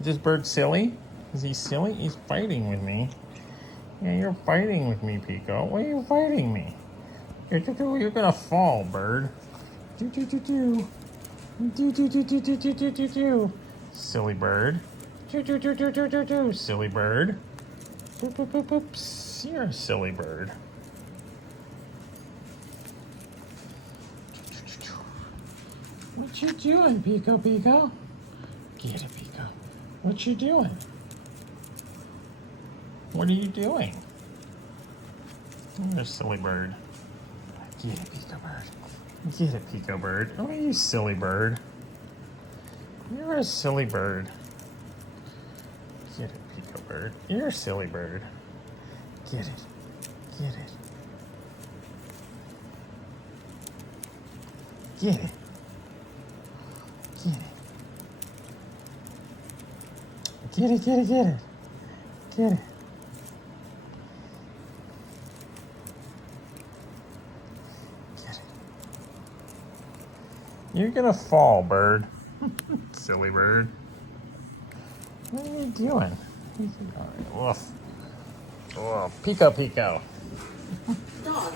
Is this bird silly? Is he silly? He's fighting with me. Yeah, you're fighting with me, Piko. Why are you fighting me? You're gonna fall, bird. Do do do do. Do do do do do do do do do. Silly bird. Do do do do do do do. Silly bird. Boop boop boop boop. You're a silly bird. What you doing, Piko Piko? Get it, Piko. What you doing? What are you doing? You're a silly bird. Get it, Piko bird. Get it, Piko bird. Oh, you silly bird. You're a silly bird. Get it, Piko bird. You're a silly bird. Get it. Get it. Get it. Get it. Get it, get it, get it. Get it. Get it. You're gonna fall, bird. Silly bird. What are you doing? Woof. Oh, Piko Piko. Dog,